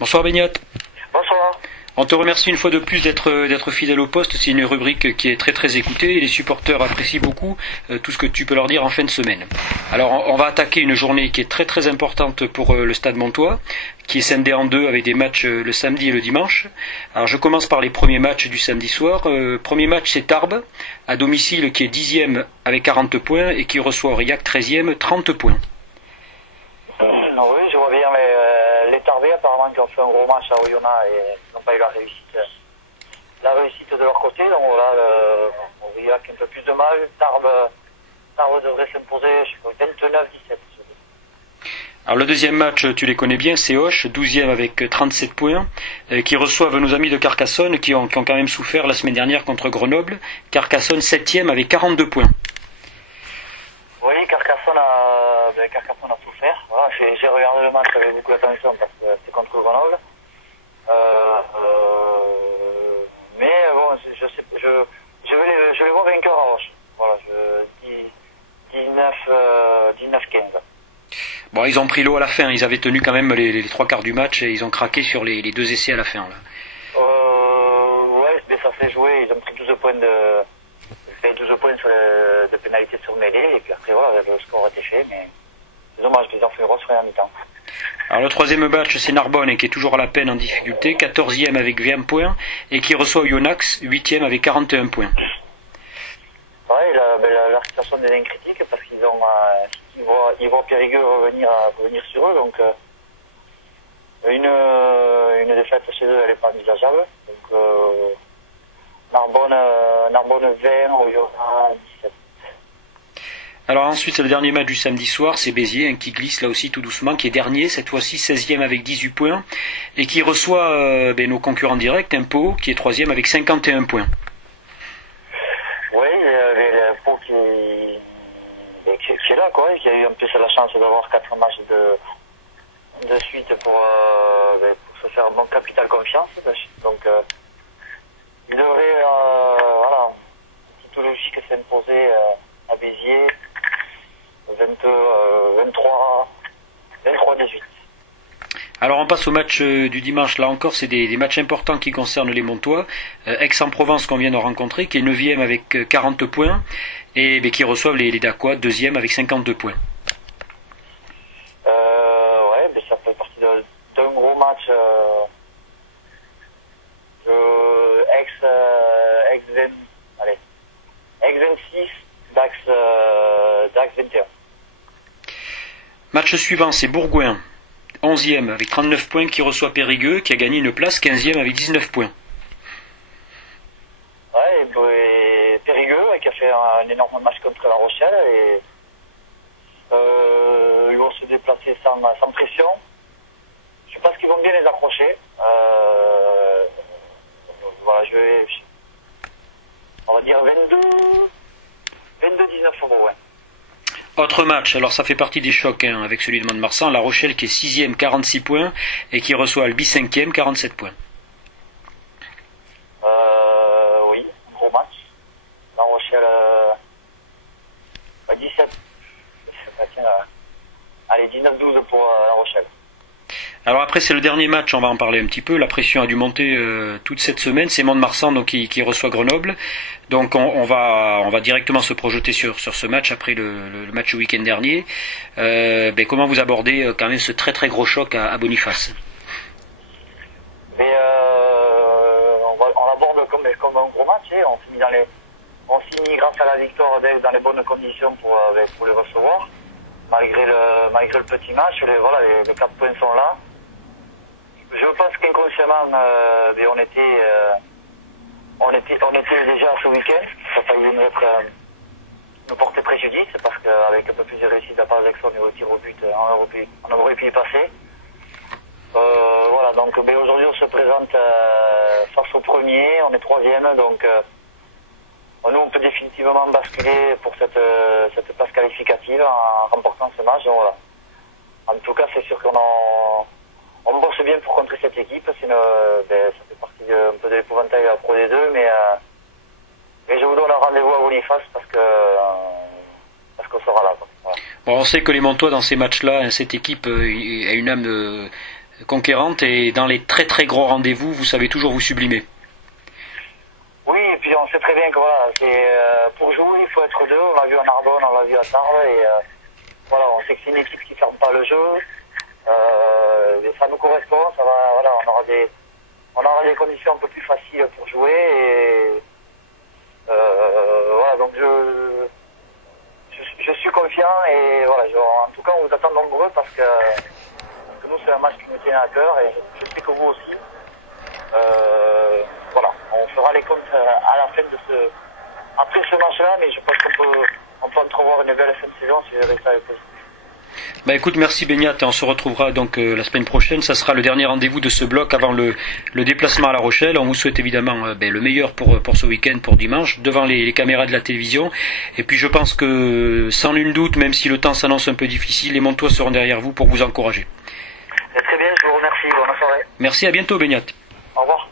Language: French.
Bonsoir Beignot. Bonsoir. On te remercie une fois de plus d'être fidèle au poste. C'est une rubrique qui est très très écoutée et les supporters apprécient beaucoup tout ce que tu peux leur dire en fin de semaine. Alors on va attaquer une journée qui est très très importante pour le Stade Montois, qui est scindé en deux avec des matchs le samedi et le dimanche. Alors je commence par les premiers matchs du samedi soir. Premier match, c'est Tarbes, à domicile, qui est 10e avec 40 points et qui reçoit Aurillac 13e, 30 points. Oui, je vois bien, mais les Tarbais, apparemment, qui ont fait un gros match à Oyonnax et qui n'ont pas eu la réussite de leur côté. Donc voilà, Aurillac un peu plus de mal. Tarbes devrait s'imposer, je crois, 29-17. Alors le deuxième match, tu les connais bien, c'est Auch, 12e avec 37 points, qui reçoivent nos amis de Carcassonne, qui ont quand même souffert la semaine dernière contre Grenoble. Carcassonne 7e avec 42 points. Oui, Carcassonne a souffert. Voilà, j'ai regardé le match avec beaucoup d'attention parce que c'était contre Grenoble. Mais bon, je les vois vainqueurs à Auch. Voilà, je dis 19-15. Bon, ils ont pris l'eau à la fin, ils avaient tenu quand même les trois quarts du match et ils ont craqué sur les deux essais à la fin. Là. Ouais, mais ça s'est joué, ils ont pris 12 points de pénalité sur mêlée, et puis après voilà, le score était fait, mais c'est dommage, ils ont fait gros sur la mi-temps. Alors le troisième match, c'est Narbonne qui est toujours à la peine en difficulté, 14e avec 20 points, et qui reçoit Oyonnax, 8e avec 41 points. Ouais, la situation devient critique parce qu'ils voient Périgueux revenir sur eux, donc une défaite chez eux, elle n'est pas envisageable. Donc Narbonne 20, Oyonnax 17. Alors ensuite, c'est le dernier match du samedi soir, c'est Béziers, qui glisse là aussi tout doucement, qui est dernier, cette fois-ci 16e avec 18 points, et qui reçoit nos concurrents directs, Pau, qui est 3e avec 51 points. Oui, le Pau qui est là, quoi, qui a eu en plus la chance d'avoir 4 matchs de suite pour se faire un bon capital confiance. Donc il devrait, voilà, toute logique s'imposer à Béziers, 23-18. Alors on passe au match du dimanche, là encore c'est des matchs importants qui concernent les Montois. Aix-en-Provence qu'on vient de rencontrer, qui est 9e avec 40 points, et qui reçoivent les Dacois, 2e avec 52 points. Ouais, mais ça fait partie d'un gros match Aix 26, Dax 21. Match suivant, c'est Bourgoin, 11e avec 39 points, qui reçoit Périgueux, qui a gagné une place, 15e avec 19 points. Ouais, et Périgueux, qui a fait un énorme match contre La Rochelle, et ils vont se déplacer sans pression. Je pense qu'ils vont bien les accrocher. Voilà, on va dire 22-19 pour Bourgoin. Autre match, alors ça fait partie des chocs avec celui de Mont-de-Marsan, La Rochelle qui est 6e, 46 points, et qui reçoit Albi 5e, 47 points. Oui, gros match. La Rochelle 17. Allez, 19-12 pour La Rochelle. Alors après c'est le dernier match, on va en parler un petit peu, la pression a dû monter toute cette semaine, c'est Mont-de-Marsan donc, qui reçoit Grenoble, donc on va directement se projeter sur ce match après le match du week-end dernier. Comment vous abordez quand même ce très très gros choc à Boniface? Mais on l'aborde comme un gros match, on finit grâce à la victoire dans les bonnes conditions pour les recevoir, malgré le petit match, les 4 points sont là. Je pense qu'inconsciemment, on était déjà ce week-end. Ça a failli nous porter préjudice parce qu'avec un peu plus de réussite de la part d'Aixon au tir au but, on aurait pu y passer. Voilà, donc aujourd'hui on se présente face au premier, on est 3e, donc nous on peut définitivement basculer pour cette place qualificative en remportant ce match. Donc, voilà. En tout cas, c'est sûr on bosse bien pour contrer cette équipe, sinon ça fait partie un peu de l'épouvantail à la Pro D2, mais je vous donne un rendez-vous à Boniface parce qu'on sera là. Voilà. Bon, on sait que les Montois dans ces matchs-là, cette équipe a une âme conquérante et dans les très très gros rendez-vous, vous savez toujours vous sublimer. Oui, et puis on sait très bien que voilà, pour jouer, il faut être deux. On l'a vu à Narbonne, on l'a vu à Tarbes, et voilà, on sait que c'est une équipe qui ferme pas le jeu. Et ça nous correspond, ça va, voilà, on aura des conditions un peu plus faciles pour jouer. Et voilà, donc je suis confiant et voilà, en tout cas on vous attend nombreux parce que nous c'est un match qui nous tient à cœur et je sais que vous aussi. Voilà, on fera les comptes à la fin après ce match-là, mais je pense qu'on peut entrevoir une belle fin de saison si le résultat est positif. Bah écoute, merci Beñat, on se retrouvera donc la semaine prochaine, ça sera le dernier rendez-vous de ce bloc avant le déplacement à La Rochelle. On vous souhaite évidemment le meilleur pour ce week-end, pour dimanche, devant les caméras de la télévision. Et puis je pense que sans nul doute, même si le temps s'annonce un peu difficile, les Montois seront derrière vous pour vous encourager. Très bien, je vous remercie, bonne soirée. Merci, à bientôt Beñat. Au revoir.